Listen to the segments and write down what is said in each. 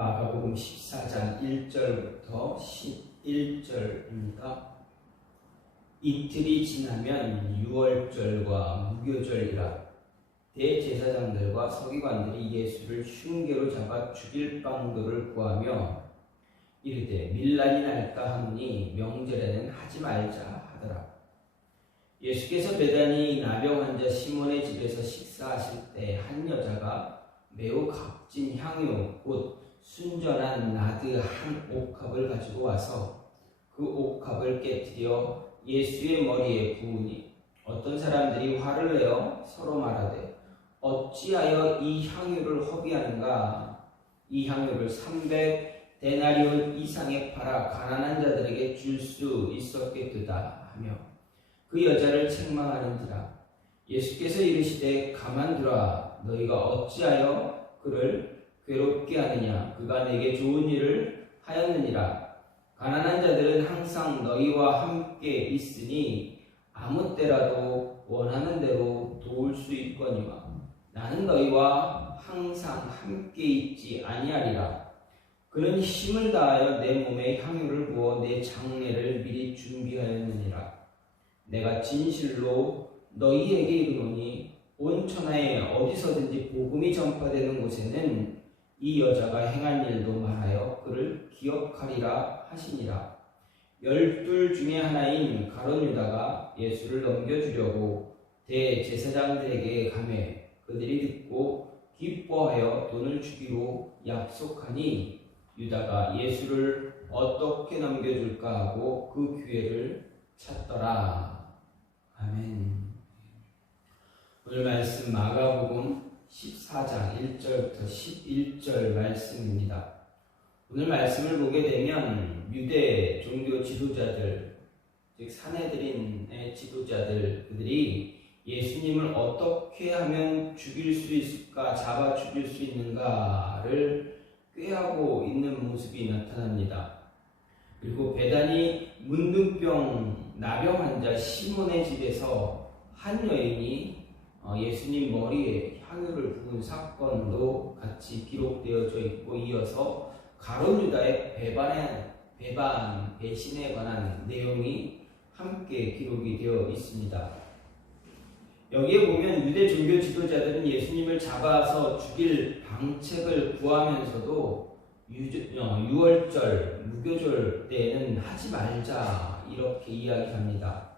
마가복음 14장 1절부터 11절입니다. 이틀이 지나면 유월절과 무교절이라 대제사장들과 서기관들이 예수를 흉계로 잡아 죽일 방도를 구하며 이르되 밀란이 날까 하노니 명절에는 하지 말자 하더라. 예수께서 베다니 나병 환자 시몬의 집에서 식사하실 때 한 여자가 매우 값진 향유 곧 순전한 나드 한 옥합을 가지고 와서 그 옥합을 깨뜨려 예수의 머리에 부으니 어떤 사람들이 화를 내어 서로 말하되 어찌하여 이 향유를 허비하는가? 이 향유를 300데나리온 이상에 팔아 가난한 자들에게 줄 수 있었겠도다 하며 그 여자를 책망하는지라. 예수께서 이르시되 가만두라. 너희가 어찌하여 그를 괴롭게 하느냐? 그가 내게 좋은 일을 하였느니라. 가난한 자들은 항상 너희와 함께 있으니 아무 때라도 원하는 대로 도울 수 있거니와 나는 너희와 항상 함께 있지 아니하리라. 그는 힘을 다하여 내 몸에 향유를 부어 내 장례를 미리 준비하였느니라. 내가 진실로 너희에게 이르노니 온 천하에 어디서든지 복음이 전파되는 곳에는 이 여자가 행한 일도 말하여 그를 기억하리라 하시니라. 12 중에 하나인 가룟 유다가 예수를 넘겨주려고 대제사장들에게 가매 그들이 듣고 기뻐하여 돈을 주기로 약속하니 유다가 예수를 어떻게 넘겨줄까 하고 그 기회를 찾더라. 아멘. 오늘 말씀 마가복음 14장 1절부터 11절 말씀입니다. 오늘 말씀을 보게 되면 유대 종교 지도자들, 즉 사내들인의 지도자들, 그들이 예수님을 어떻게 하면 죽일 수 있을까, 잡아 죽일 수 있는가를 꾀하고 있는 모습이 나타납니다. 그리고 베다니 문둥병 나병 환자 시몬의 집에서 한 여인이 예수님 머리에 향유를 부은 사건도 같이 기록되어져 있고 이어서 가룟 유다의 배신에 관한 내용이 함께 기록이 되어 있습니다. 여기에 보면 유대 종교 지도자들은 예수님을 잡아서 죽일 방책을 구하면서도 유월절, 무교절 때에는 하지 말자 이렇게 이야기합니다.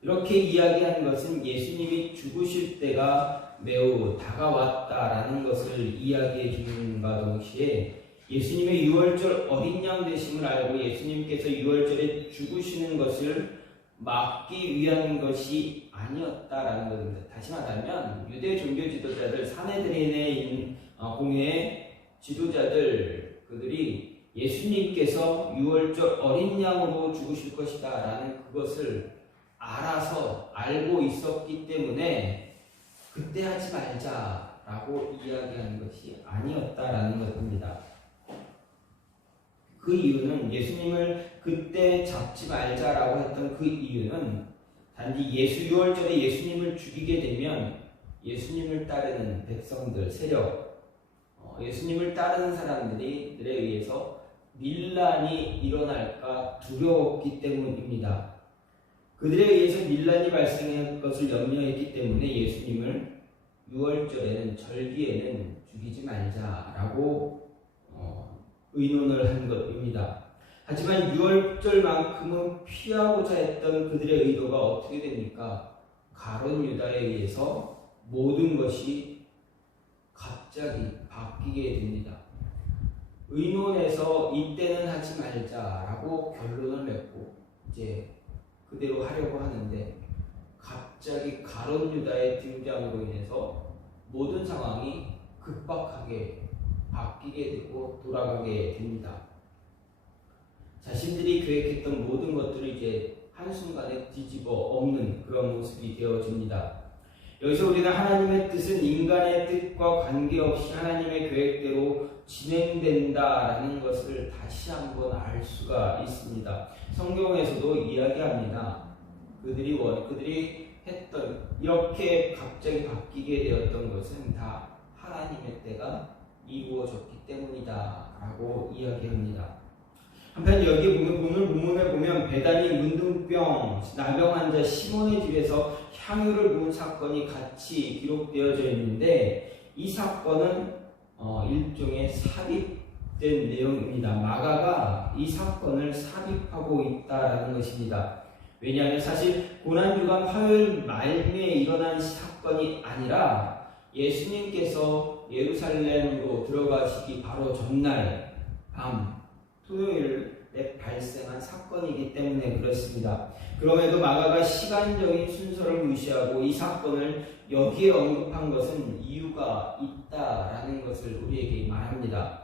이렇게 이야기한 것은 예수님이 죽으실 때가 매우 다가왔다라는 것을 이야기해 주는과 동시에 예수님의 유월절 어린 양 되심을 알고 예수님께서 유월절에 죽으시는 것을 막기 위한 것이 아니었다라는 것입니다. 다시 말하면 유대 종교 지도자들, 사내들인의 공회의 지도자들, 그들이 예수님께서 유월절 어린 양으로 죽으실 것이다 라는 그것을 알고 있었기 때문에 그때 하지 말자라고 이야기하는 것이 아니었다라는 것입니다. 그 이유는 예수님을 그때 잡지 말자라고 했던 그 이유는 단지 유월절에 예수님을 죽이게 되면 예수님을 따르는 백성들, 세력, 예수님을 따르는 사람들에 의해서 밀란이 일어날까 두려웠기 때문입니다. 그들에 의해서 밀란이 발생할 것을 염려했기 때문에 예수님을 유월절에는 절기에는 죽이지 말자라고 의논을 한 것입니다. 하지만 유월절만큼은 피하고자 했던 그들의 의도가 어떻게 됩니까? 가룟 유다에 의해서 모든 것이 갑자기 바뀌게 됩니다. 의논해서 이때는 하지 말자라고 결론을 맺고 이제 그대로 하려고 하는데 갑자기 가룟 유다의 등장으로 인해서 모든 상황이 급박하게 바뀌게 되고 돌아가게 됩니다. 자신들이 계획했던 모든 것들을 이제 한순간에 뒤집어 엎는 그런 모습이 되어집니다. 여기서 우리는 하나님의 뜻은 인간의 뜻과 관계없이 하나님의 계획대로 진행된다라는 것을 다시 한번 알 수가 있습니다. 성경에서도 이야기합니다. 그들이 했던 이렇게 갑자기 바뀌게 되었던 것은 다 하나님의 때가 이루어졌기 때문이다 라고 이야기합니다. 한편 여기 보면 오늘 본문에 보면 베다니 문둥병 나병 환자 시몬의 집에서 향유를 부은 사건이 같이 기록되어져 있는데 이 사건은 일종의 삽입된 내용입니다. 마가가 이 사건을 삽입하고 있다라는 것입니다. 왜냐하면 사실 고난주간 화요일 말미에 일어난 사건이 아니라 예수님께서 예루살렘으로 들어가시기 바로 전날 밤 토요일에 발생한 사건이기 때문에 그렇습니다. 그럼에도 마가가 시간적인 순서를 무시하고 이 사건을 여기에 언급한 것은 이유가 있다라는 것을 우리에게 말합니다.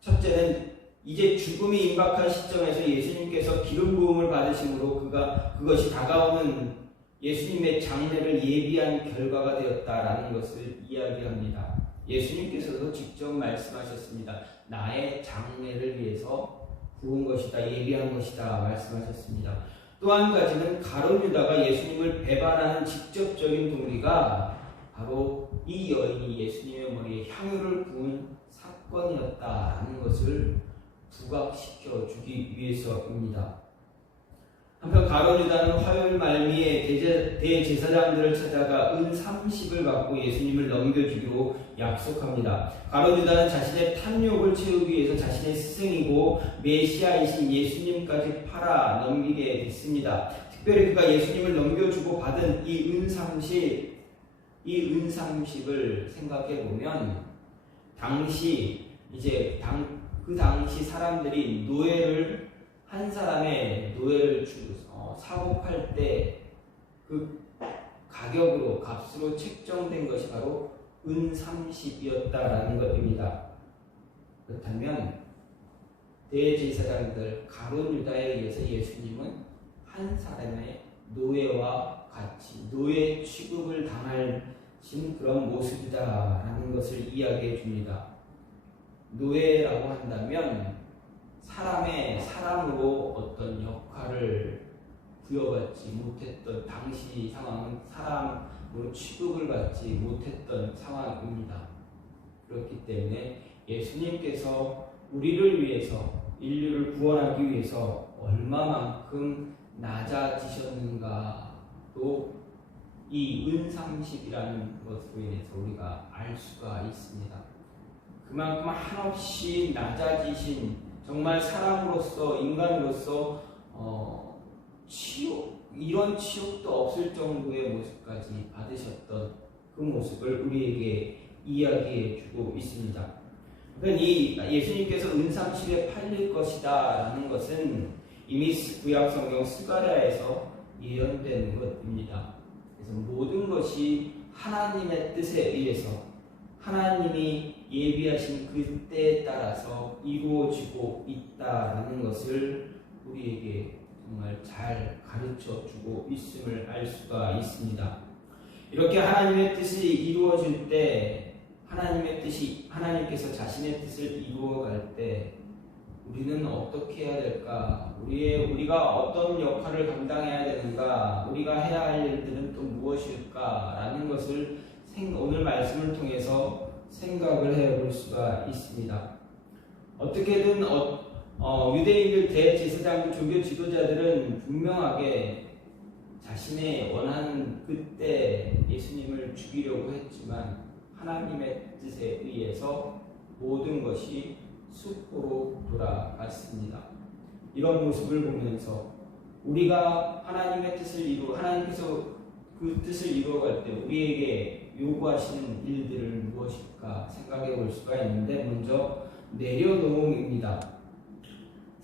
첫째는 이제 죽음이 임박한 시점에서 예수님께서 기름 부음을 받으심으로 그것이 다가오는 예수님의 장례를 예비한 결과가 되었다라는 것을 이야기합니다. 예수님께서도 직접 말씀하셨습니다. 나의 장례를 위해서 부은 것이다, 예비한 것이다 말씀하셨습니다. 또 한 가지는 가룟 유다가 예수님을 배반하는 직접적인 동기가 바로 이 여인이 예수님의 머리에 향유를 부은 사건이었다라는 것을 부각시켜 주기 위해서입니다. 한편 가룟 유다는 화요일 말미에 대제사장들을 찾아가 은 30을 갖고 예수님을 넘겨주기로 약속합니다. 가룟 유다는 자신의 탐욕을 채우기 위해서 자신의 스승이고 메시아이신 예수님까지 팔아 넘기게 됐습니다. 특별히 그가 예수님을 넘겨주고 받은 이 은 30을 생각해 보면 그 당시 사람들이 한 사람의 노예를 사고 팔 때 그 값으로 책정된 것이 바로 은 30이었다라는 것입니다. 그렇다면 대제사장들 가룟 유다에 의해서 예수님은 한 사람의 노예와 같이 노예 취급을 당하신 그런 모습이다라는 것을 이야기해 줍니다. 노예라고 한다면 사람으로 어떤 역할을 부여받지 못했던 당시 상황은 사람으로 취급을 받지 못했던 상황입니다. 그렇기 때문에 예수님께서 우리를 위해서 인류를 구원하기 위해서 얼마만큼 낮아지셨는가도 이 은 30이라는 것으로 인해서 우리가 알 수가 있습니다. 그만큼 한없이 낮아지신 정말 사람으로서 인간으로서 이런 치욕도 없을 정도의 모습까지 받으셨던 그 모습을 우리에게 이야기해 주고 있습니다. 그러니까 이 예수님께서 은 30에 팔릴 것이다 라는 것은 이미 구약 성경 스가랴에서 예언된 것입니다. 그래서 모든 것이 하나님의 뜻에 의해서 하나님이 예비하신 그 때에 따라서 이루어지고 있다라는 것을 우리에게 정말 잘 가르쳐 주고 있음을 알 수가 있습니다. 이렇게 하나님의 뜻이 이루어질 때 하나님께서 자신의 뜻을 이루어갈 때 우리는 어떻게 해야 될까? 우리가 어떤 역할을 감당해야 되는가? 우리가 해야 할 일들은 또 무엇일까? 라는 것을 오늘 말씀을 통해서 생각을 해볼 수가 있습니다. 어떻게든 유대인들 대제사장 종교 지도자들은 분명하게 자신의 원하는 그때 예수님을 죽이려고 했지만 하나님의 뜻에 의해서 모든 것이 수포로 돌아갔습니다. 이런 모습을 보면서 우리가 하나님께서 그 뜻을 이루어갈 때 우리에게 요구하시는 일들을 무엇일까 생각해 볼 수가 있는데 먼저 내려놓음입니다.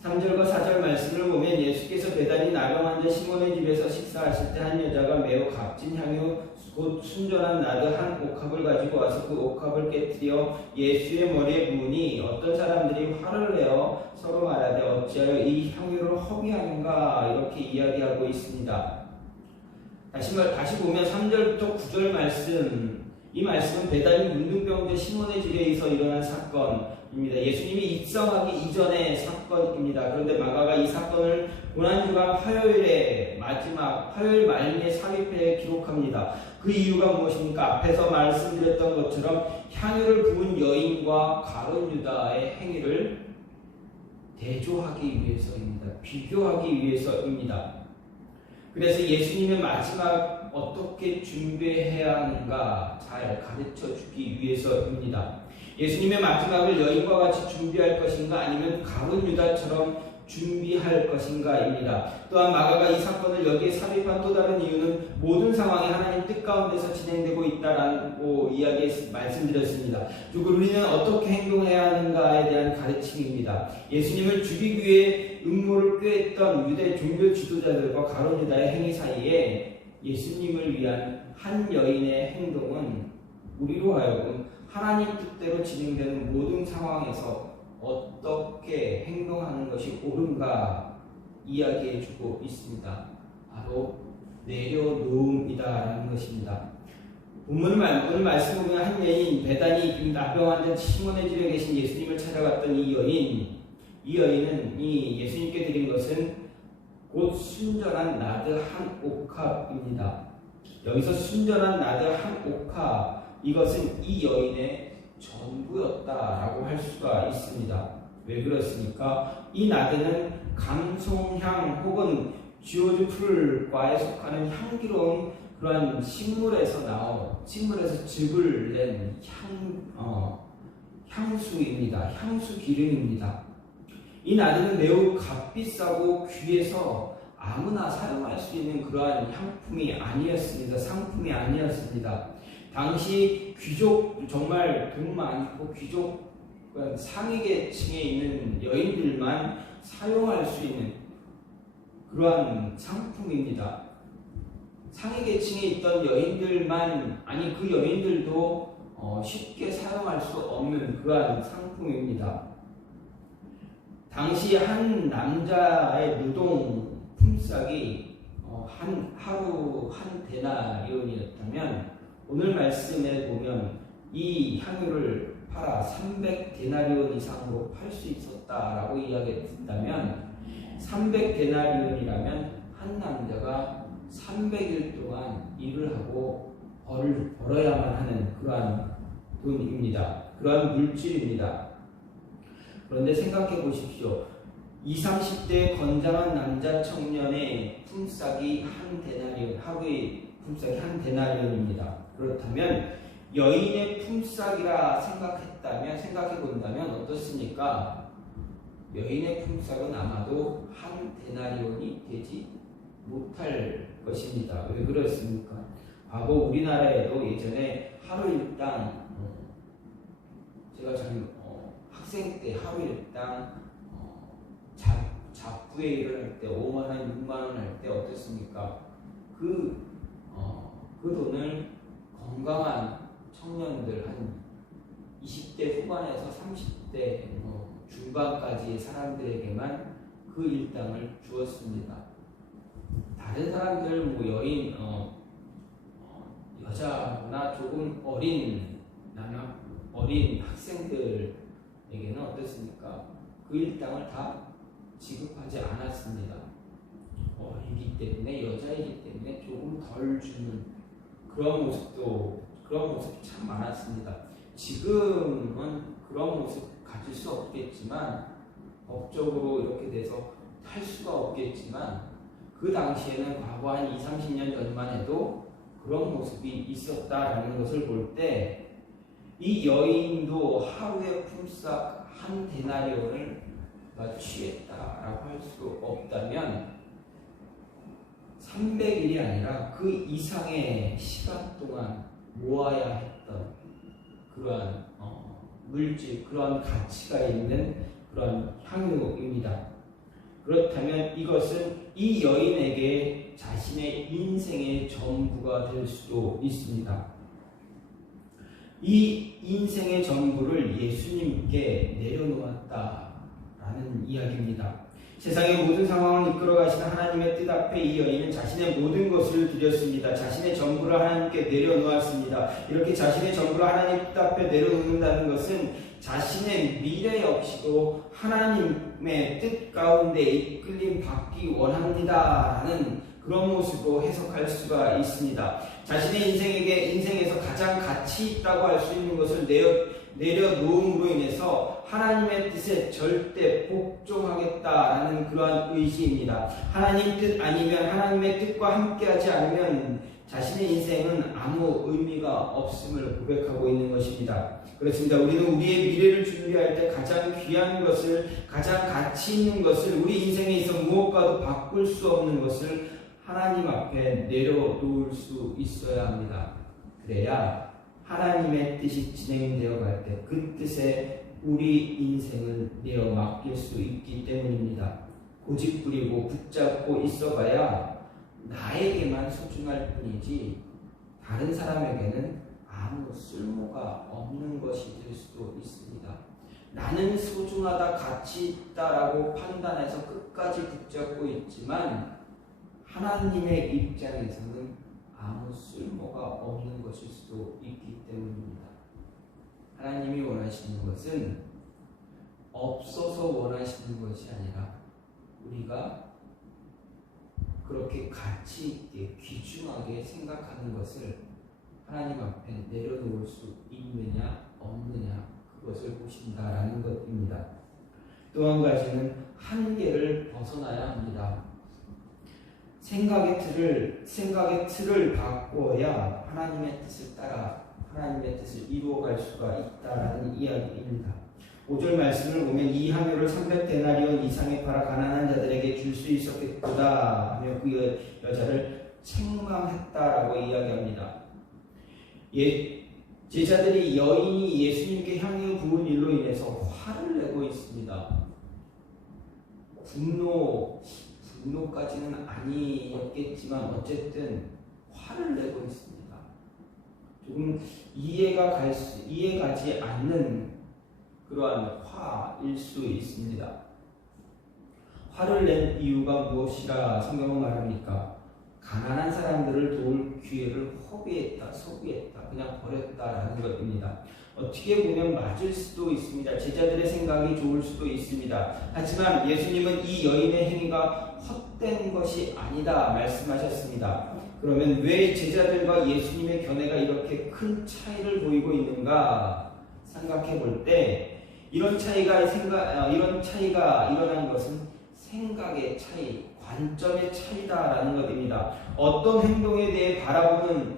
3절과 4절 말씀을 보면 예수께서 베다니 나병 환자 시몬의 집에서 식사하실 때 한 여자가 매우 값진 향유 곧 순전한 나드 한 옥합을 가지고 와서 그 옥합을 깨뜨려 예수의 머리에 부으니 어떤 사람들이 화를 내어 서로 말하되 어찌하여 이 향유를 허비하는가 이렇게 이야기하고 있습니다. 다시 보면 3절부터 9절 말씀, 이 말씀은 베다니 문둥병자 시몬의 집에서 일어난 사건입니다. 예수님이 입성하기 이전의 사건입니다. 그런데 마가가 이 사건을 고난주간 화요일에 마지막 화요일 말미에 삽입해 기록합니다. 그 이유가 무엇입니까? 앞에서 말씀드렸던 것처럼 향유를 부은 여인과 가룟 유다의 행위를 대조하기 위해서입니다. 비교하기 위해서입니다. 그래서 예수님의 마지막 어떻게 준비해야 하는가 잘 가르쳐 주기 위해서입니다. 예수님의 마지막을 여인과 같이 준비할 것인가 아니면 가룟 유다처럼 준비할 것인가입니다. 또한 마가가 이 사건을 여기에 삽입한 또 다른 이유는 모든 상황이 하나님 뜻 가운데서 진행되고 있다라고 말씀드렸습니다. 즉 우리는 어떻게 행동해야 하는가에 대한 가르침입니다. 예수님을 죽이기 위해 음모를 꾀했던 유대 종교 지도자들과 가룟 유다의 행위 사이에 예수님을 위한 한 여인의 행동은 우리로 하여금 하나님 뜻대로 진행되는 모든 상황에서 어떻게 행동하는 것이 옳은가 이야기해주고 있습니다. 바로 내려놓음이다라는 것입니다. 오늘 말씀을 보면 한 여인 베다니 나병 환자 시몬의 집에 계신 예수님을 찾아갔던 이 여인은 이 예수님께 드린 것은 곧 순전한 나드 한 옥합입니다. 여기서 순전한 나드 한 옥합, 이것은 이 여인의 전부였다라고 할 수가 있습니다. 왜 그렇습니까? 이 나드는 감송향 혹은 쥐오즈 풀과에 속하는 향기로운 그러한 식물에서 즙을 낸 향수입니다. 향수 기름입니다. 이 나드는 매우 값비싸고 귀해서 아무나 사용할 수 있는 그러한 향품이 아니었습니다. 상품이 아니었습니다. 당시 귀족, 정말 돈 많고 귀족 상위 계층에 있는 여인들만 사용할 수 있는 그러한 상품입니다. 상위 계층에 있던 여인들만, 아니 그 여인들도 쉽게 사용할 수 없는 그러한 상품입니다. 당시 한 남자의 노동 품삯이 하루 한 데나리온이었다면 오늘 말씀에 보면 이 향유를 팔아 300데나리온 이상으로 팔 수 있었다라고 이야기했다면 300데나리온이라면 한 남자가 300일 동안 일을 하고 벌을 벌어야만 하는 그러한 돈입니다. 그러한 물질입니다. 그런데 생각해 보십시오. 20, 30대 건장한 남자 청년의 품삯이 한 데나리온, 하루의 품삯이 한 데나리온입니다. 그렇다면 여인의 품삯이라 생각해 본다면 어떻습니까? 여인의 품삯은 아마도 한 데나리온이 되지 못할 것입니다. 왜 그렇습니까? 과거 우리나라에도 예전에 하루 일당 제가 학생 때 하루 일당 잡부에 일을 때 5만 원, 6만 원 할 때 어땠습니까? 그 돈을 건강한 청년들 한 20대 후반에서 30대 중반까지의 사람들에게만 그 일당을 주었습니다. 다른 사람들 여인 여자나 조금 어린 학생들에게는 어떻습니까? 그 일당을 다 지급하지 않았습니다. 어리기 때문에, 여자이기 때문에 조금 덜 주는 그런 모습이 참 많았습니다. 지금은 그런 모습 가질 수 없겠지만, 법적으로 이렇게 돼서 할 수가 없겠지만, 그 당시에는 과거 한 20, 30년 전만 해도 그런 모습이 있었다라는 것을 볼 때 이 여인도 하루의 품삯 한 데나리온을 취했다라고 할 수 없다면 300일이 아니라 그 이상의 시간 동안 모아야 했던 그러한 물질, 그러한 가치가 있는 그러한 향유입니다. 그렇다면 이것은 이 여인에게 자신의 인생의 전부가 될 수도 있습니다. 이 인생의 전부를 예수님께 내려놓았다라는 이야기입니다. 세상의 모든 상황을 이끌어 가시는 하나님의 뜻 앞에 이 여인은 자신의 모든 것을 드렸습니다. 자신의 전부를 하나님께 내려놓았습니다. 이렇게 자신의 전부를 하나님 뜻 앞에 내려놓는다는 것은 자신의 미래 역시도 하나님의 뜻 가운데 이끌림 받기 원합니다라는 그런 모습으로 해석할 수가 있습니다. 자신의 인생에서 가장 가치 있다고 할 수 있는 것을 내려놓음으로 인해서 하나님의 뜻에 절대 복종하겠다라는 그러한 의지입니다. 하나님 뜻 아니면 하나님의 뜻과 함께하지 않으면 자신의 인생은 아무 의미가 없음을 고백하고 있는 것입니다. 그렇습니다. 우리는 우리의 미래를 준비할 때 가장 귀한 것을, 가장 가치 있는 것을, 우리 인생에 있어 무엇과도 바꿀 수 없는 것을 하나님 앞에 내려놓을 수 있어야 합니다. 그래야 하나님의 뜻이 진행되어 갈 때 그 뜻에 우리 인생을 내어 맡길 수 있기 때문입니다. 고집부리고 붙잡고 있어봐야 나에게만 소중할 뿐이지 다른 사람에게는 아무 쓸모가 없는 것이 될 수도 있습니다. 나는 소중하다, 가치 있다라고 판단해서 끝까지 붙잡고 있지만 하나님의 입장에서는 아무 쓸모가 없는 것일 수도 있기 때문입니다. 하나님이 원하시는 것은 없어서 원하시는 것이 아니라 우리가 그렇게 가치 있게 귀중하게 생각하는 것을 하나님 앞에 내려놓을 수 있느냐 없느냐 그것을 보신다라는 것입니다. 또 한 가지는 한계를 벗어나야 합니다. 생각의 틀을 바꾸어야 하나님의 뜻을 따라 하나님의 뜻을 이루어갈 수가 있다라는 이야기입니다. 5절 말씀을 보면 이 향유를 300데나리온 이상에 팔아 가난한 자들에게 줄 수 있었겠구나 하며 그 여자를 책망했다라고 이야기합니다. 제자들이 여인이 예수님께 향유 부은 일로 인해서 화를 내고 있습니다. 분노까지는 아니었겠지만 어쨌든 화를 내고 있습니다. 조금 이해가지 않는 그러한 화일 수 있습니다. 화를 낸 이유가 무엇이라 성경은 말합니까? 가난한 사람들을 도울 기회를 허비했다, 소비했다, 그냥 버렸다라는 것입니다. 어떻게 보면 맞을 수도 있습니다. 제자들의 생각이 좋을 수도 있습니다. 하지만 예수님은 이 여인의 행위가 헛된 것이 아니다 말씀하셨습니다. 그러면 왜 제자들과 예수님의 견해가 이렇게 큰 차이를 보이고 있는가 생각해 볼 때 이런 차이가 일어난 것은 생각의 차이, 관점의 차이다라는 것입니다. 어떤 행동에 대해 바라보는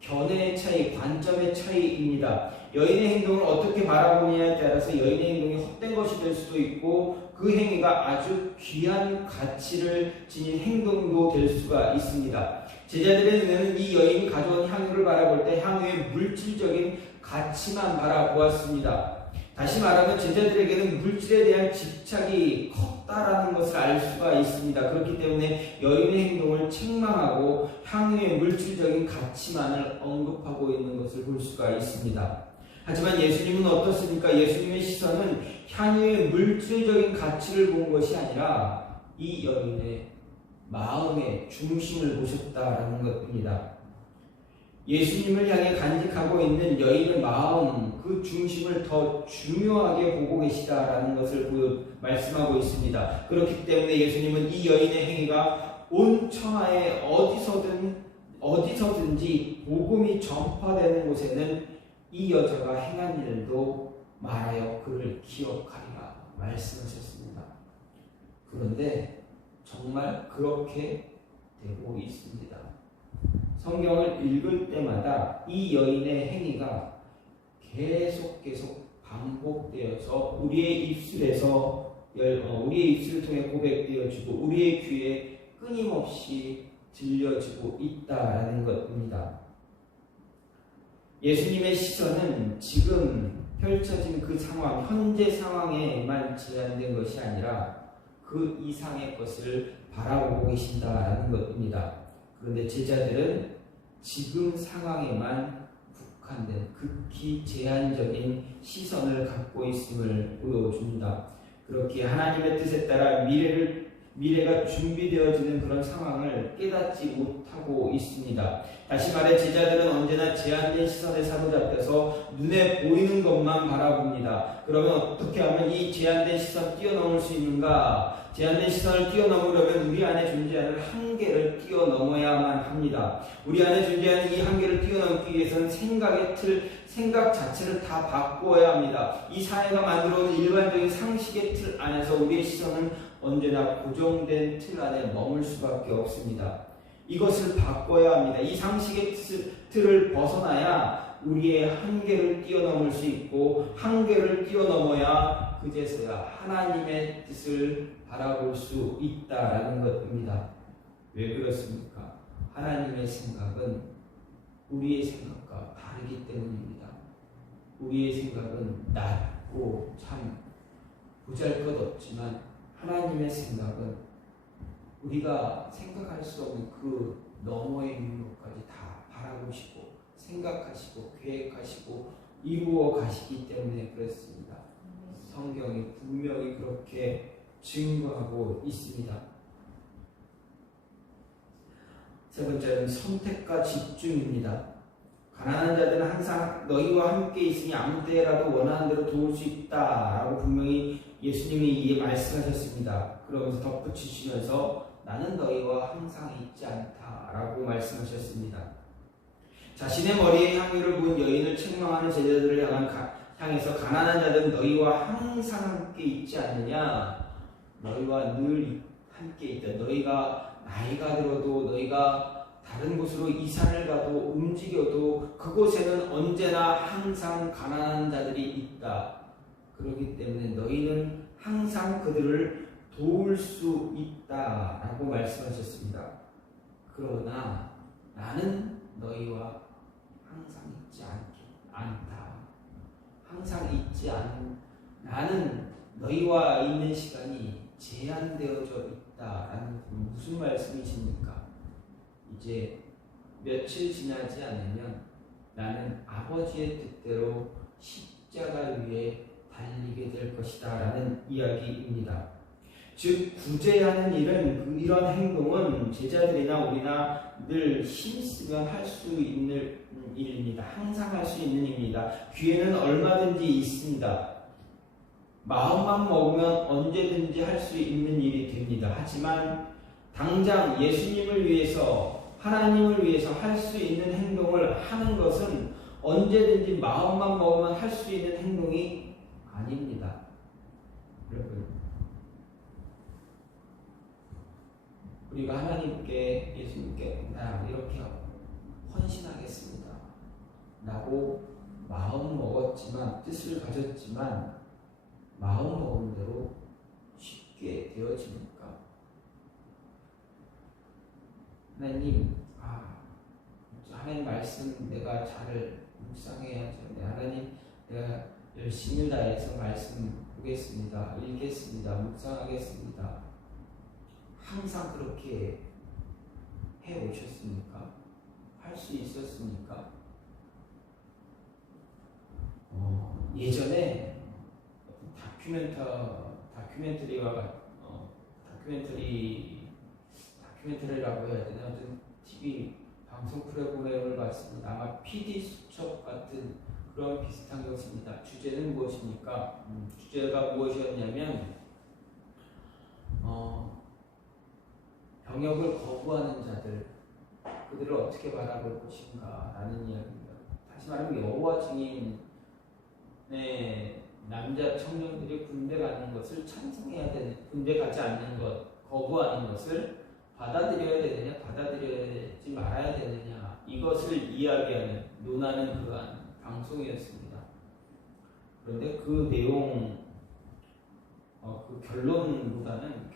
견해의 차이, 관점의 차이입니다. 여인의 행동을 어떻게 바라보느냐에 따라서 여인의 행동이 헛된 것이 될 수도 있고 그 행위가 아주 귀한 가치를 지닌 행동도 될 수가 있습니다. 제자들의 눈에는 이 여인이 가져온 향유를 바라볼 때 향유의 물질적인 가치만 바라보았습니다. 다시 말하면 제자들에게는 물질에 대한 집착이 컸다라는 것을 알 수가 있습니다. 그렇기 때문에 여인의 행동을 책망하고 향유의 물질적인 가치만을 언급하고 있는 것을 볼 수가 있습니다. 하지만 예수님은 어떻습니까? 예수님의 시선은 향유의 물질적인 가치를 본 것이 아니라 이 여인의 마음의 중심을 보셨다라는 것입니다. 예수님을 향해 간직하고 있는 여인의 마음, 그 중심을 더 중요하게 보고 계시다라는 것을 말씀하고 있습니다. 그렇기 때문에 예수님은 이 여인의 행위가 온 천하에 어디서든지 복음이 전파되는 곳에는 이 여자가 행한 일도 말하여 그를 기억하리라 말씀하셨습니다. 그런데 정말 그렇게 되고 있습니다. 성경을 읽을 때마다 이 여인의 행위가 계속 반복되어서 우리의 입술을 통해 고백되어지고 우리의 귀에 끊임없이 들려지고 있다라는 것입니다. 예수님의 시선은 지금 펼쳐진 그 상황, 현재 상황에만 제한된 것이 아니라 그 이상의 것을 바라보고 계신다라는 것입니다. 그런데 제자들은 지금 상황에만 국한된 극히 제한적인 시선을 갖고 있음을 보여줍니다. 그렇게 하나님의 뜻에 따라 미래가 준비되어지는 그런 상황을 깨닫지 못하고 있습니다. 다시 말해 제자들은 언제나 제한된 시선에 사로잡혀서 눈에 보이는 것만 바라봅니다. 그러면 어떻게 하면 이 제한된 시선 뛰어넘을 수 있는가? 제한된 시선을 뛰어넘으려면 우리 안에 존재하는 한계를 뛰어넘어야만 합니다. 우리 안에 존재하는 이 한계를 뛰어넘기 위해서는 생각의 틀, 생각 자체를 다 바꾸어야 합니다. 이 사회가 만들어오는 일반적인 상식의 틀 안에서 우리의 시선은 언제나 고정된 틀 안에 머물 수밖에 없습니다. 이것을 바꿔야 합니다. 이 상식의 틀을 벗어나야 우리의 한계를 뛰어넘을 수 있고, 한계를 뛰어넘어야 그제서야 하나님의 뜻을 바라볼 수 있다라는 것입니다. 왜 그렇습니까? 하나님의 생각은 우리의 생각과 다르기 때문입니다. 우리의 생각은 낮고 참 보잘것없지만 하나님의 생각은 우리가 생각할 수 없는 그 너머에 있는 것까지 다 바라보시고 생각하시고 계획하시고 이루어 가시기 때문에 그렇습니다. 성경이 분명히 그렇게 증거하고 있습니다. 세 번째는 선택과 집중입니다. 가난한 자들은 항상 너희와 함께 있으니 아무 때라도 원하는 대로 도울 수 있다라고 분명히 예수님이 이에 말씀하셨습니다. 그러면서 덧붙이시면서 나는 너희와 항상 있지 않다라고 말씀하셨습니다. 자신의 머리에 향유를 부은 여인을 책망하는 제자들을 향해서 가난한 자들은 너희와 항상 함께 있지 않느냐? 너희와 늘 함께 있다. 너희가 나이가 들어도 너희가 다른 곳으로 이사를 가도 움직여도 그곳에는 언제나 항상 가난한 자들이 있다. 그렇기 때문에 너희는 항상 그들을 도울 수 있다라고 말씀하셨습니다. 그러나 나는 너희와 항상 있지 않다. 항상 있지 나는 너희와 있는 시간이 제한되어져 있다라는 무슨 말씀이십니까? 이제 며칠 지나지 않으면 나는 아버지의 뜻대로 십자가 위에 달리게 될 것이다 라는 이야기입니다. 즉 구제하는 일은 이런 행동은 제자들이나 우리나 늘 힘쓰면 할 수 있는 일입니다. 항상 할 수 있는 일입니다. 기회는 얼마든지 있습니다. 마음만 먹으면 언제든지 할 수 있는 일이 됩니다. 하지만 당장 예수님을 위해서 하나님을 위해서 할 수 있는 행동을 하는 것은 언제든지 마음만 먹으면 할 수 있는 행동이 아닙니다. 여러분, 우리가 하나님께 예수님께 나 이렇게 헌신하겠습니다 라고 마음 먹었지만 뜻을 가졌지만 마음 먹은 대로 쉽게 되어집니까? 하나님 말씀 내가 잘 묵상해야죠. 하나님 내가 열심히 다해서 말씀 보겠습니다. 읽겠습니다. 묵상하겠습니다. 항상 그렇게 해 오셨습니까? 할 수 있었습니까? 예전에 다큐멘터리라고 해야 되나? 어떤 TV 방송 프로그램을 봤습니다. 아마 PD 수첩 같은 그런 비슷한 것입니다. 주제는 무엇입니까? 주제가 무엇이었냐면 병역을 거부하는 자들, 그들을 어떻게 바라볼 것인가 라는 이야기입니다. 다시 말하면 여호와 증인의 남자 청년들이 군대 가는 것을 찬성해야 되는, 군대 가지 않는 것, 거부하는 것을 받아들여야 되느냐, 받아들여야지 말아야 되느냐, 이것을 이야기하는, 논하는 그러한 방송이었습니다. 그런데 그 내용, 그 결론보다는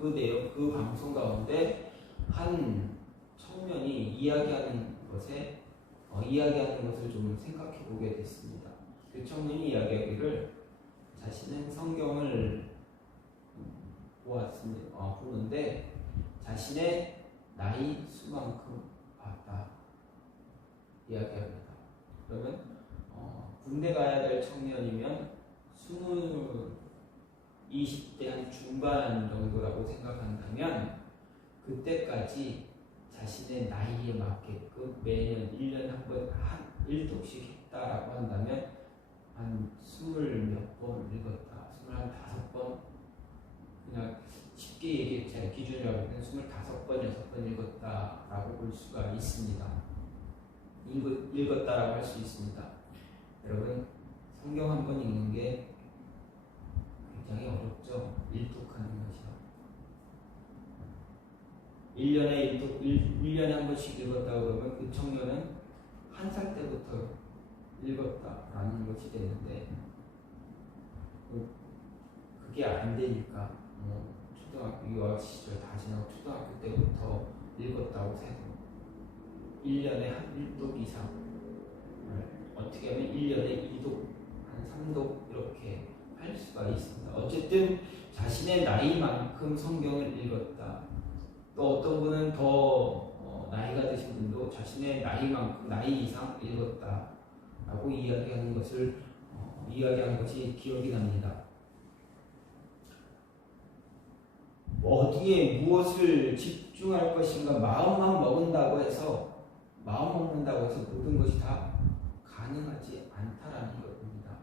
그 내용, 그 방송 가운데 한 청년이 이야기하는 것을 좀 생각해 보게 됐습니다. 그 청년이 이야기하기를 자신은 성경을 보는데 자신의 나이 수만큼 봤다 이야기합니다. 그러면 군대 가야 될 청년이면 20대 한 중반 정도라고 생각한다면 그때까지 자신의 나이에 맞게끔 매년 1년에 한 번 한 1독씩 했다라고 한다면 한 20몇 번 읽었다, 25번, 그냥 쉽게 얘기해 기준이라고 하면 25번, 6번 읽었다라고 볼 수가 있습니다. 읽었다라고 할 수 있습니다. 여러분, 성경 한 번 읽는 게 굉장히 어렵죠. 일독하는 것이요. 1년에 한 번씩 읽었다 그러면 그 청년은 1살 때부터 읽었다라는 것이 되는데, 그게 안 되니까 초등학교 유아 시절 다 지나고 초등학교 때부터 읽었다고 해도 1년에 한 1독 이상, 어떻게 하면 1년에 2독, 한 3독 이렇게 할 수가 있습니다. 어쨌든 자신의 나이만큼 성경을 읽었다. 또 어떤 분은 더 나이가 드신 분도 자신의 나이만큼, 나이 이상 읽었다라고 이야기한 것이 기억이 납니다. 어디에 무엇을 집중할 것인가, 마음 먹는다고 해서 모든 것이 다 가능하지 않다라는 것입니다.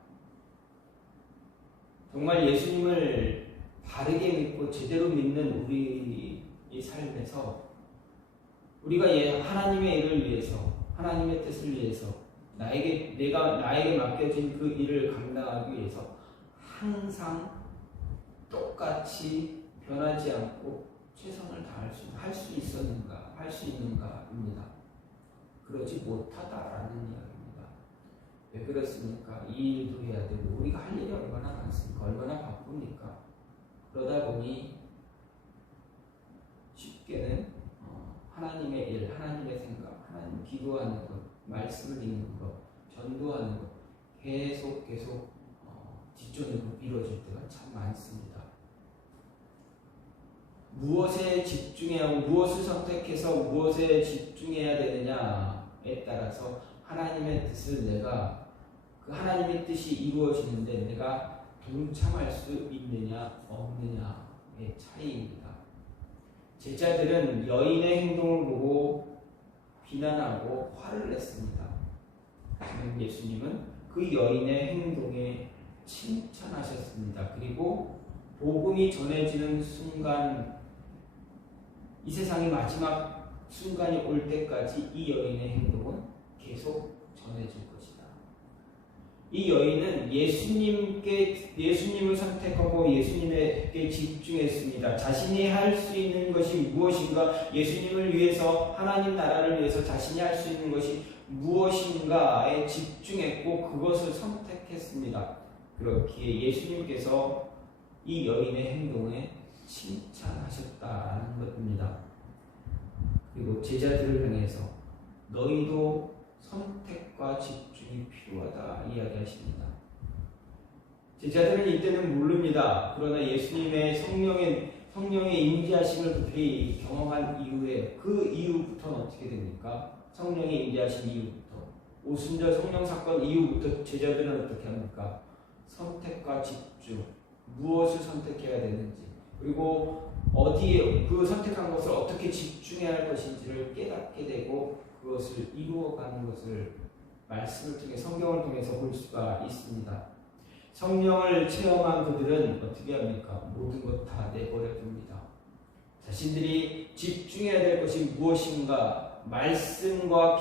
정말 예수님을 바르게 믿고 제대로 믿는 우리의 삶에서 우리가 하나님의 일을 위해서, 하나님의 뜻을 위해서, 나에게 맡겨진 그 일을 감당하기 위해서 항상 똑같이 변하지 않고 최선을 다할 수 있는가입니다. 그러지 못하다라는 이야기입니다. 왜 그렇습니까? 이 일도 해야 되고 우리가 할 일이 얼마나 많습니까? 얼마나 바쁩니까? 그러다 보니 쉽게는 하나님의 일, 하나님의 생각, 하나님 기도하는 것, 말씀을 읽는 것, 전도하는 것 계속 뒷전으로 미뤄질 때가 참 많습니다. 무엇에 집중해야 하고 무엇을 선택해서 무엇에 집중해야 되느냐에 따라서 하나님의 뜻을 그 하나님의 뜻이 이루어지는데 내가 동참할 수 있느냐 없느냐의 차이입니다. 제자들은 여인의 행동을 보고 비난하고 화를 냈습니다. 하지만 예수님은 그 여인의 행동에 칭찬하셨습니다. 그리고 복음이 전해지는 순간, 이 세상의 마지막 순간이 올 때까지 이 여인의 행동은 계속 전해질 것이다. 이 여인은 예수님을 선택하고 예수님에게 집중했습니다. 자신이 할 수 있는 것이 무엇인가, 예수님을 위해서, 하나님 나라를 위해서 자신이 할 수 있는 것이 무엇인가에 집중했고 그것을 선택했습니다. 그렇기에 예수님께서 이 여인의 행동에 칭찬하셨다는 것입니다. 그리고 제자들을 향해서 너희도 선택과 집중이 필요하다 이야기하십니다. 제자들은 이때는 모릅니다. 그러나 예수님의 성령의 임재하심을 그들이 경험한 이후에, 그 이후부터는 어떻게 됩니까? 성령의 임재하심 이후부터, 오순절 성령 사건 이후부터 제자들은 어떻게 합니까? 선택과 집중, 무엇을 선택해야 되는지, 그리고 어디에 그 선택한 것을 어떻게 집중해야 할 것인지를 깨닫게 되고 그것을 이루어가는 것을 말씀을 통해, 성경을 통해서 볼 수가 있습니다. 성령을 체험한 그들은 어떻게 합니까? 모든 것 다 내버려 둡니다. 자신들이 집중해야 될 것이 무엇인가, 말씀과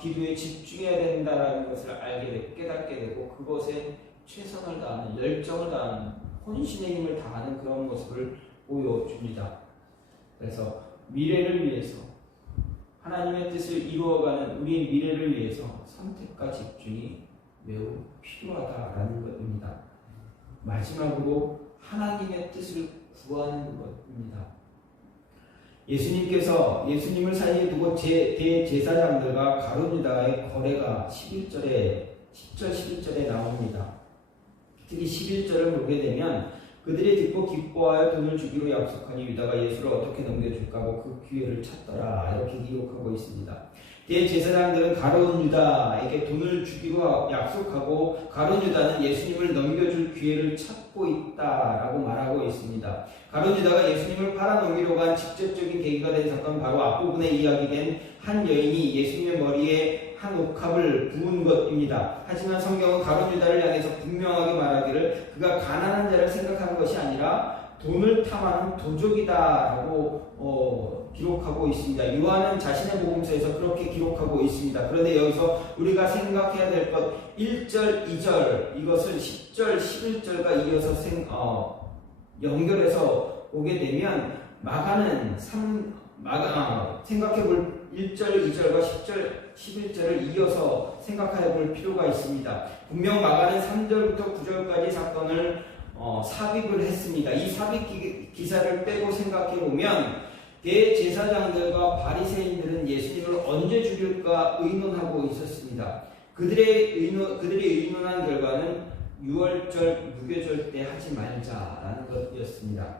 기도에 집중해야 된다는 것을 알게 되고 깨닫게 되고 그것에 최선을 다하는, 열정을 다하는, 혼신의 힘을 다하는 그런 모습을 보여줍니다. 그래서 미래를 위해서, 하나님의 뜻을 이루어가는 우리의 미래를 위해서 선택과 집중이 매우 필요하다라는 것입니다. 마지막으로 하나님의 뜻을 구하는 것입니다. 예수님을 사이에 두고 대제사장들과 가룟유다의 거래가 10절 11절에 나옵니다. 특히 11절을 보게 되면 그들이 듣고 기뻐하여 돈을 주기로 약속하니 유다가 예수를 어떻게 넘겨줄까 하고 그 기회를 찾더라, 이렇게 기록하고 있습니다. 대제사장들은 가룟 유다에게 돈을 주기로 약속하고 가룟 유다는 예수님을 넘겨줄 기회를 찾고 있다라고 말하고 있습니다. 가룟 유다가 예수님을 팔아넘기려고 한 직접적인 계기가 된 사건은 바로 앞부분에 이야기된 한 여인이 예수님의 머리에 한 옥합을 부은 것입니다. 하지만 성경은 가룟 유다를 향해서 분명하게 말하기를 그가 가난한 자를 생각하는 것이 아니라 돈을 탐하는 도적이다라고 기록하고 있습니다. 요한은 자신의 복음서에서 그렇게 기록하고 있습니다. 그런데 여기서 우리가 생각해야 될 것 1절, 2절 이것을 10절, 11절과 이어서 연결해서 보게 되면 마가는 생각해 볼 1절, 2절과 10절, 11절을 이어서 생각해 볼 필요가 있습니다. 분명 마가는 3절부터 9절까지 사건을 삽입을 했습니다. 이 삽입 기사를 빼고 생각해 보면 대제사장들과 바리새인들은 예수님을 언제 죽일까 의논하고 있었습니다. 그들이 의논한 결과는 6월절 무교절 때 하지 말자라는 것이었습니다.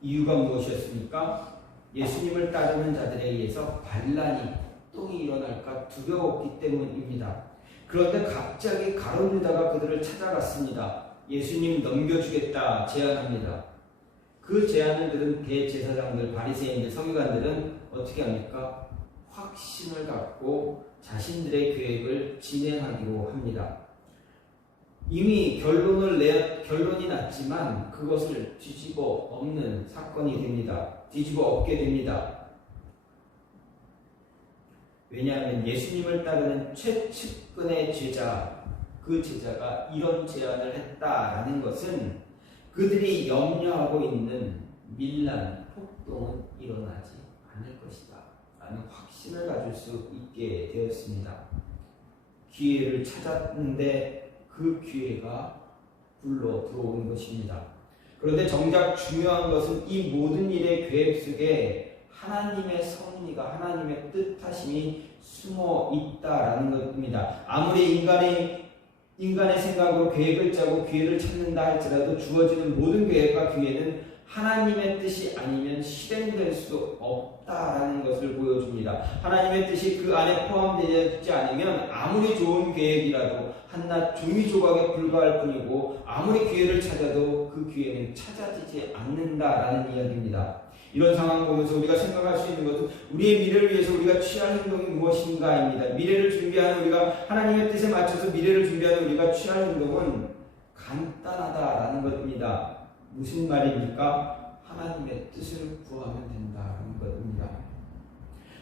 이유가 무엇이었습니까? 예수님을 따르는 자들에 의해서 반란이 폭동이 일어날까 두려웠기 때문입니다. 그런데 갑자기 가룟 유다가 그들을 찾아갔습니다. 예수님 넘겨주겠다 제안합니다. 그 제안을 들은 대제사장들, 바리새인들, 서기관들은 어떻게 합니까? 확신을 갖고 자신들의 계획을 진행하기로 합니다. 이미 결론이 났지만 그것을 뒤집어 엎는 사건이 됩니다. 뒤집어 엎게 됩니다. 왜냐하면 예수님을 따르는 최측근의 제자, 그 제자가 이런 제안을 했다라는 것은 그들이 염려하고 있는 밀란, 폭동은 일어나지 않을 것이다 라는 확신을 가질 수 있게 되었습니다. 기회를 찾았는데 그 기회가 굴러 들어온 것입니다. 그런데 정작 중요한 것은 이 모든 일의 계획 속에 하나님의 섭리가, 하나님의 뜻하심이 숨어 있다라는 것입니다. 아무리 인간의 생각으로 계획을 짜고 기회를 찾는다 할지라도 주어지는 모든 계획과 기회는 하나님의 뜻이 아니면 실행될 수 없다라는 것을 보여줍니다. 하나님의 뜻이 그 안에 포함되지 않으면 아무리 좋은 계획이라도 한낱 종이 조각에 불과할 뿐이고 아무리 기회를 찾아도 그 기회는 찾아지지 않는다라는 이야기입니다. 이런 상황을 보면서 우리가 생각할 수 있는 것은 우리의 미래를 위해서 우리가 취할 행동이 무엇인가입니다. 미래를 준비하는 우리가 하나님의 뜻에 맞춰서 미래를 준비하는 우리가 취할 행동은 간단하다라는 것입니다. 무슨 말입니까? 하나님의 뜻을 구하면 된다는 것입니다.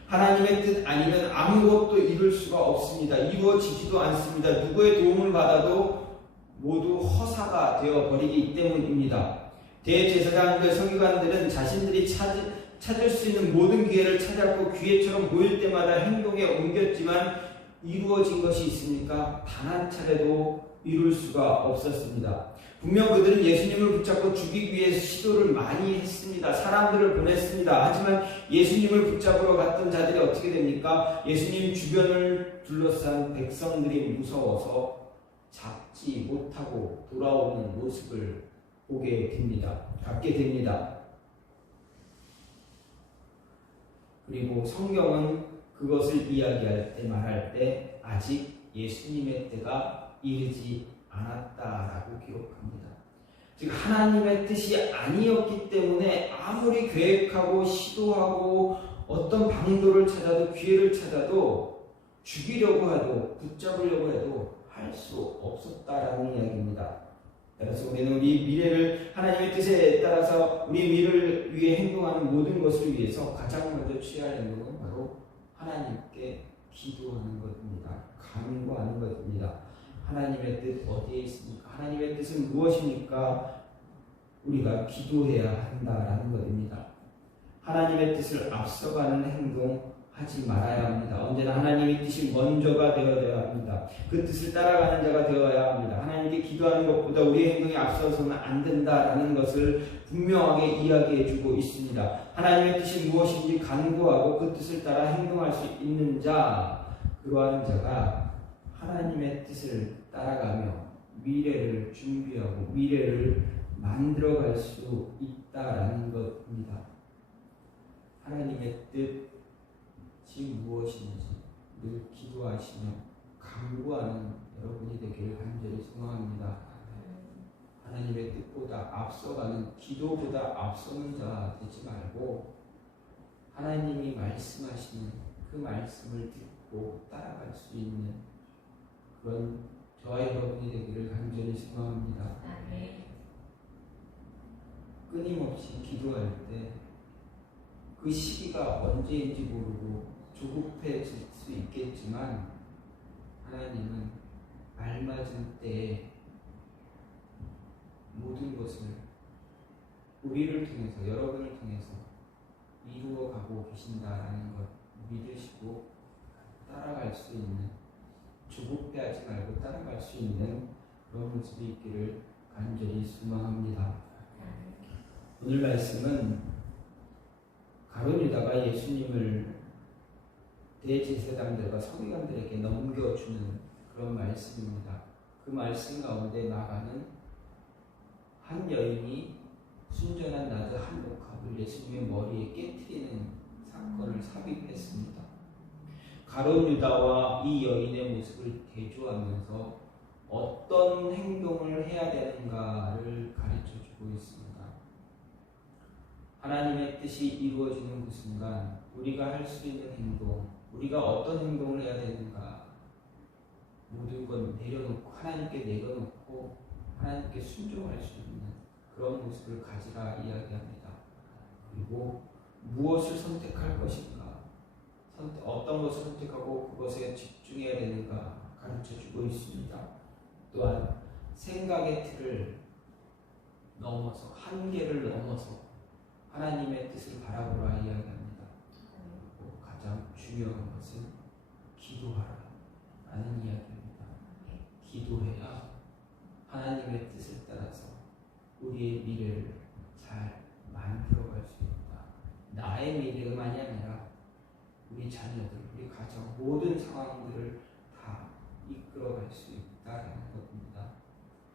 하나님의 뜻 아니면 아무것도 이룰 수가 없습니다. 이루어지지도 않습니다. 누구의 도움을 받아도 모두 허사가 되어버리기 때문입니다. 대제사장들, 서기관들은 자신들이 찾을 수 있는 모든 기회를 찾았고 기회처럼 보일 때마다 행동에 옮겼지만 이루어진 것이 있습니까? 단 한 차례도 이룰 수가 없었습니다. 분명 그들은 예수님을 붙잡고 죽이기 위해서 시도를 많이 했습니다. 사람들을 보냈습니다. 하지만 예수님을 붙잡으러 갔던 자들이 어떻게 됩니까? 예수님 주변을 둘러싼 백성들이 무서워서 잡지 못하고 돌아오는 모습을 갖게 됩니다. 그리고 성경은 그것을 이야기할 때 말할 때 아직 예수님의 때가 이르지 않았다라고 기록합니다. 즉 하나님의 뜻이 아니었기 때문에 아무리 계획하고 시도하고 어떤 방도를 찾아도 기회를 찾아도 죽이려고 해도 붙잡으려고 해도 할 수 없었다라는 이야기입니다. 따라서 우리는 우리 미래를 하나님의 뜻에 따라서 우리 미래를 위해 행동하는 모든 것을 위해서 가장 먼저 취할 행동은 바로 하나님께 기도하는 것입니다. 간구하는 것입니다. 하나님의 뜻 어디에 있습니까? 하나님의 뜻은 무엇입니까? 우리가 기도해야 한다라는 것입니다. 하나님의 뜻을 앞서가는 행동 하지 말아야 합니다. 언제나 하나님의 뜻이 먼저가 되어야 합니다. 그 뜻을 따라가는 자가 되어야 합니다. 하나님께 기도하는 것보다 우리의 행동이 앞서서는 안 된다라는 것을 분명하게 이야기해주고 있습니다. 하나님의 뜻이 무엇인지 간구하고 그 뜻을 따라 행동할 수 있는 자, 그러한 자가 하나님의 뜻을 따라가며 미래를 준비하고 미래를 만들어갈 수 있다라는 것입니다. 하나님의 뜻 뜻이 무엇인지 늘 기도하시며 간구하는 여러분이 되기를 간절히 소망합니다. 하나님의 뜻보다 앞서가는, 기도보다 앞서는 자 되지 말고 하나님이 말씀하시는 그 말씀을 듣고 따라갈 수 있는 그런 저와 여러분이 되기를 간절히 소망합니다. 끊임없이 기도할 때 그 시기가 언제인지 모르고 조급해질 수 있겠지만 하나님은 알맞은 때에 모든 것을 우리를 통해서, 여러분을 통해서 이루어가고 계신다라는 것 믿으시고 따라갈 수 있는, 조급해하지 말고 따라갈 수 있는 그런 모습이 있기를 간절히 소망합니다. 오늘 말씀은 가룟 유다가 예수님을 대제사장들과 서기관들에게 넘겨주는 그런 말씀입니다. 그 말씀 가운데 나가는 한 여인이 순전한 나드 한 옥합을 예수님의 머리에 깨트리는 사건을 삽입했습니다. 가룟 유다와 이 여인의 모습을 대조하면서 어떤 행동을 해야 되는가를 가르쳐주고 있습니다. 하나님의 뜻이 이루어지는 그 순간 우리가 할 수 있는 행동, 우리가 어떤 행동을 해야 되는가, 모든 건 내려놓고 하나님께 내려놓고 하나님께 순종할 수 있는 그런 모습을 가지라 이야기합니다. 그리고 무엇을 선택할 것인가, 어떤 것을 선택하고 그것에 집중해야 되는가 가르쳐주고 있습니다. 또한 생각의 틀을 넘어서, 한계를 넘어서 하나님의 뜻을 바라보라 이야기합니다. 그리고 가장 중요한 것은 기도하라 라는 이야기입니다. 기도해야 하나님의 뜻을 따라서 우리의 미래를 잘 만들어갈 수 있다. 나의 미래만이 아니라 우리 자녀들, 우리 가정, 모든 상황들을 다 이끌어갈 수 있다는 것입니다.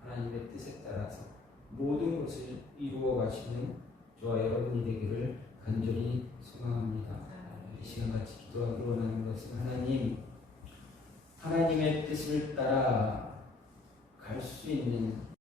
하나님의 뜻에 따라서 모든 것을 이루어 가시는 저와 여러분이 되기를 간절히 소망합니다. 이 시간 같이 기도하기 원하는 것은 하나님의 뜻을 따라 갈 수 있는